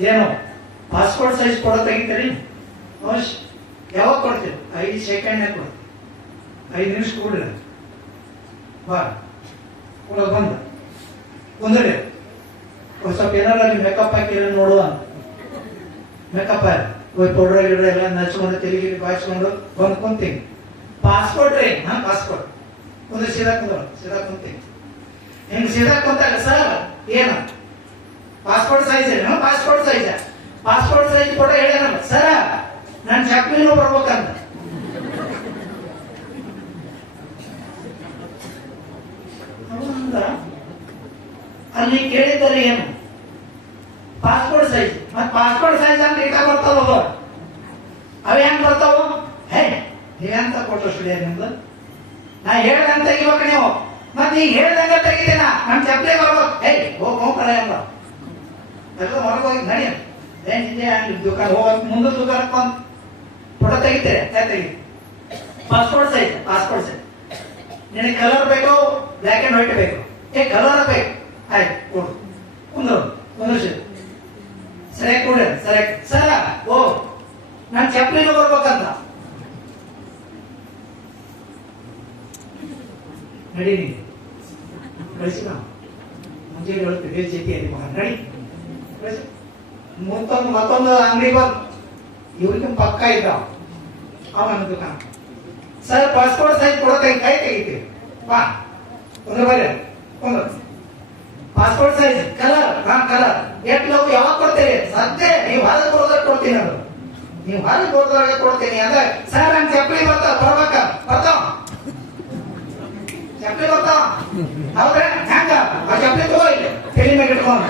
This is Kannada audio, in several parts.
ಏನು? ಪಾಸ್ಪೋರ್ಟ್ ಸೈಜ್ ಫೋಟೋ ತೆಗಿತೀರಿ? ಯಾವಾಗ ಕೊಡ್ತೀವಿ ಐದು ಸೆಕೆಂಡ್ ಕೊಡ್ತೀವಿ ಐದು ನಿಮಿಷ ಕೊಡ್ರಿ. ಬಾ. ಕೂಡ ಬಂದ. ಕುಂದ್ರಿ. ಸ್ವಲ್ಪ ಏನಾರ ಮೇಕಪ್ ಹಾಕಿ ಏನೋ ನೋಡುವ ಮೇಕಪ್ ಹೋಗಿ ಪೌಡರ್ ಗಿಡ ಎಲ್ಲ ನಚ್ಕೊಂಡು ತೆಲಿಗಿರಿ ಬಾಯಿಸ್ಕೊಂಡು ಬಂದು ಕುಂತೀನಿ. ಪಾಸ್ಪೋರ್ಟ್ ರೀ. ಹಾ ಪಾಸ್ಪೋರ್ಟ್ ಕುಂದ್ರೆ, ಸೀದಾ ಕುಂದ್ರ ಸೀದಾ ಕುಂತೀನಿ. ಹೆಂಗ್ ಸೀದಾ ಕುಂತಾಗ ಸರ್ ಏನು? ಪಾಸ್ಪೋರ್ಟ್ ಸೈಜ್ ಏನು passport size passport size photo ಹೇಳ್ಯಾನ sir ನಾನು. ಚಕ್ಲಿನೂ ಬರ್ಬೇಕಂತ. ಅಲ್ಲಿ ಕೇಳಿದ್ದಾರೆ ಏನು? ಪಾಸ್ಪೋರ್ಟ್ ಸೈಜ್ ಮತ್ ಪಾಸ್ಪೋರ್ಟ್ ಸೈಜ್ ಅಂತ ಇಟ್ಟ ಬರ್ತಾವ ಅವ ಹೆಂಗ್ ಬರ್ತಾವ? ಹೇ ಅಂತ ಕೊಟ್ಟು ಸ್ಟುಡಿಯೋ ನಿಮ್ದು. ನಾ ಹೇಳ್ದಂತ ತೆಗಿಬೇಕು ನೀವು. ಮತ್ ಈಗ ಹೇಳ್ದಂಗ ತೆಗಿತೀನ? ನಮ್ ಚಪ್ಪಲಿ ಬರ್ಬೇಕು. ಹೇ, ಹೋಗ್ ಹೋಗ್ತಾರೆ ಎಂಬ ಎಲ್ಲ ಹೊರಗೆ ಹೋಗಿ ನಡೆಯ ಏನ್ ಇದೆ ಅಲ್ಲಿ ದುಕಾನ್ ಮುಂದೆ ದುಕಾನಕ್ಕೆ ಬಂದು ಫೋಟೋ ತೆಗಿತೀರಿ? ತೆಗಿ? ಪಾಸ್ಪೋರ್ಟ್ ಸೈಜ್ ಪಾಸ್ಪೋರ್ಟ್ ಸೈಜ್ ನಿನಗೆ ಕಲರ್ ಬೇಕು ಬ್ಲ್ಯಾಕ್ ಅಂಡ್ ವೈಟ್ ಬೇಕು? ಏ ಕಲರ್ ಬೇಕು. ಆಯ್ತು, ಕೊಡು. ಕುಂದ್ರು ಕುಂದ್ರಿಸಿ ಸರಿ ಕೊಡ್ರಿ ಸರಿ ಸರ, ಓ, ನಾನು ಚಪ್ಪಲಿನೂ ಬರ್ಬೇಕಂತ. ನಡೀನಿ ಕಳಿಸಿ ನಾವು. ಮುಂಜಾನೆ ಜೊತೆಯಲ್ಲಿ ಮಗ? ನಡಿ. ಮತ್ತೊಂದು ಮತ್ತೊಂದು ಅಂಗಡಿ ಬಂದು. ಇವ್ರಿಗೆ ಪಕ್ಕ ಇದ್ದಾವ ಅವನ ದುಕಾನ. ಸರ್ ಪಾಸ್ಪೋರ್ಟ್ ಸೈಜ್ ಕೊಡತ್ತೆ ಕೈ ತೆಗಿತೀವಿ ಬಾ. ಒಂದು ಬರ್ರಿ ಒಂದು. ಪಾಸ್ಪೋರ್ಟ್ ಸೈಜ್ ಕಲರ್ ಹಾ ಕಲರ್ ಎಟ್ ಲವ್ ಯಾವಾಗ ಕೊಡ್ತೀರಿ? ಸದ್ಯ ನೀವು ಹೊರಗೆ ಕೊಡೋದ್ರಾಗ ಕೊಡ್ತೀನಿ ಅದು ನೀವು ಹೊರಗೆ ಕೊಡೋದ್ರಾಗ ಕೊಡ್ತೀನಿ ಅಂದ್ರೆ, ಸರ್ ನನ್ ಚಪ್ಪಲಿ ಬರ್ತಾವ ಬರ್ಬೇಕ. ಬರ್ತಾವ ಚಪ್ಪಲಿ ಬರ್ತಾವ ಹೌದ್ರಾ? ಹ್ಯಾಂಗ? ಆ ಚಪ್ಪಲಿ ತಗೋ ಇಲ್ಲಿ. ತಲೆ ಇಟ್ಕೊಂಡು.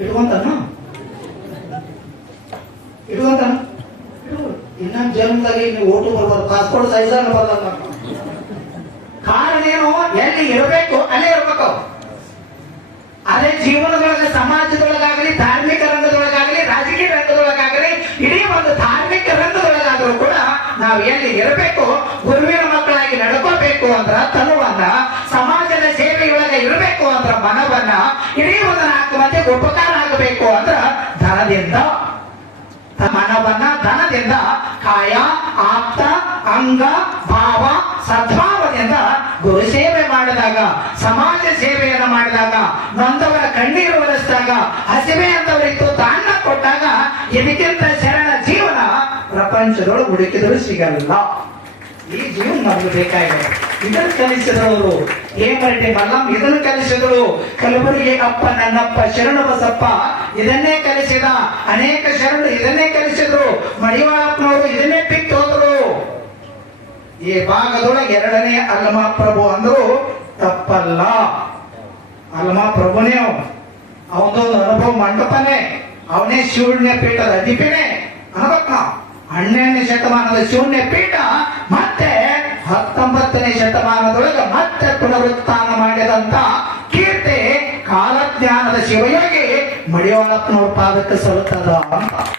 ಇಟ್ಕೊಂತಾನ ಇಟ್ಕೊಂತಾನ ಇನ್ನೊಂದು ಜನ್ಮದಾಗ ನೀವು ಓಟು ಬರ್ಬಾರ್ದು ಪಾಸ್ಪೋರ್ಟ್ ಸೈಜ್ ಬರ್ಬಾರ್ದು ಕಾರಣ ಏನು? ಎಲ್ಲಿ ಇರಬೇಕು, ಅಲ್ಲೇ ಇರ್ಬೇಕು. ಅದೇ ಜೀವನದೊಳಗೆ, ಸಮಾಜದೊಳಗಾಗಲಿ, ಧಾರ್ಮಿಕ ರಂಗದೊಳಗಾಗಲಿ, ರಾಜಕೀಯ ರಂಗದೊಳಗಾಗಲಿ, ಇಡೀ ಒಂದು ಧಾರ್ಮಿಕ ರಂಗದೊಳಗಾದರೂ ಕೂಡ ನಾವು ಎಲ್ಲಿ ಇರಬೇಕು, ಗುರುವಿನ ಮಕ್ಕಳಾಗಿ ನಡ್ಕೋಬೇಕು ಅಂದ್ರ ತನುವನ್ನ ಸಮಾಜದ ಸೇವೆಯೊಳಗೆ ಇರಬೇಕು ಅಂದ್ರ ಮನವನ್ನ ಇಡೀ ಒಂದು ನಾಲ್ಕು ಉಪಕಾರ ಆಗಬೇಕು ಅಂದ್ರ ಧನದಿಂದ. ಮನವನ್ನ ಧನದಿಂದ ಕಾಯ, ಆಪ್ತ, ಅಂಗ, ಭಾವ, ಸದ್ಭಾವದಿಂದ ಗುರು ಸೇವೆ ಮಾಡಿದಾಗ, ಸಮಾಜ ಸೇವೆಯನ್ನು ಮಾಡಿದಾಗ, ನೊಂದವರ ಕಣ್ಣೀರು ಒಲಿಸಿದಾಗ ಹಸಿವೆ ಅಂತವರಿತ್ತು ದಾನ ಕೊಟ್ಟಾಗ ಇದಕ್ಕಿಂತ ಶರಣ ಜೀವನ ಪ್ರಪಂಚದೊಳಗೆ ಹುಡುಕಿದರೂ ಸಿಗಲ್ಲ. ಈ ಜೀವನ ನಮ್ಗೆ ಬೇಕಾಗಿದೆ. ಇದನ್ನು ಕಲಿಸಿದವರು ಹೇಮರೆಡ್ಡಿ ಮಲ್ಲಮ್ಮ ಇದನ್ನು ಕಲಿಸಿದರು. ಕಲಬುರಗಿ ಅಪ್ಪ, ನನ್ನಪ್ಪ, ಶರಣ ಬಸಪ್ಪ, ಇದನ್ನೇ ಕಲಿಸಿದ. ಅನೇಕ ಶರಣರು ಇದನ್ನೇ ಕಲಿಸಿದ್ರು. ಮಡಿವಾಳಪ್ಪನವರು ಇದನ್ನೇ ಬಿಟ್ಟು ಹೋದರು. ಈ ಭಾಗದೊಳಗೆ ಎರಡನೇ ಅಲ್ಲಮ ಪ್ರಭು ಅಂದ್ರು ತಪ್ಪಲ್ಲ. ಅಲ್ಲಮ ಪ್ರಭುನೇ ಅವನು. ಅವನದೊಂದು ಅನುಭವ ಮಂಟಪನೇ. ಅವನೇ ಶೂನ್ಯ ಪೀಠದ ಅಧಿಪಿನೇ. ಅನ್ಬೇಕು ನಾವು ಹನ್ನೆರಡನೇ ಶತಮಾನದ ಶಿವಣ್ಯ ಪೀಠ ಹತ್ತೊಂಬತ್ತನೇ ಶತಮಾನದೊಳಗೆ ಮತ್ತೆ ಪುನರುತ್ಥಾನ ಮಾಡಿದಂತ ಕೀರ್ತಿ ಕಾಲಜ್ಞಾನದ ಶಿವಯೋಗಿ ಮಡಿಯೋಳಪ್ಪನವ್ರ ಪಾದಕ್ಕೆ ಸಲ್ಲುತ್ತದ ಅಂತ.